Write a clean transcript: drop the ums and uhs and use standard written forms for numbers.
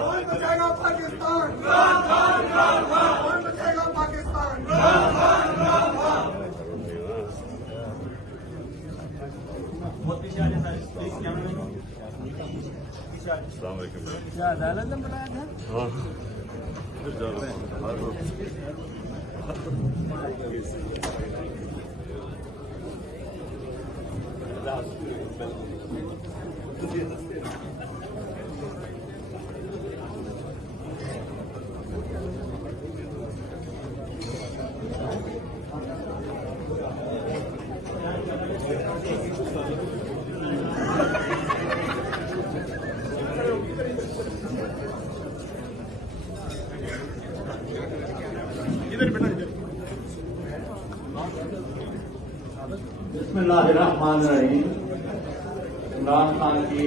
कौन बचाएगा पाकिस्तान? कौन बचाएगा पाकिस्तान? बहुत पीछे आ जाता है प्लीज कैमरा में पीछे आ जाए। क्या अदालत ने बुलाया था? हाँ इधर बेटा इधर। बिस्मिल्लाहिर्रहमानिर्रहीम। इमरान खान की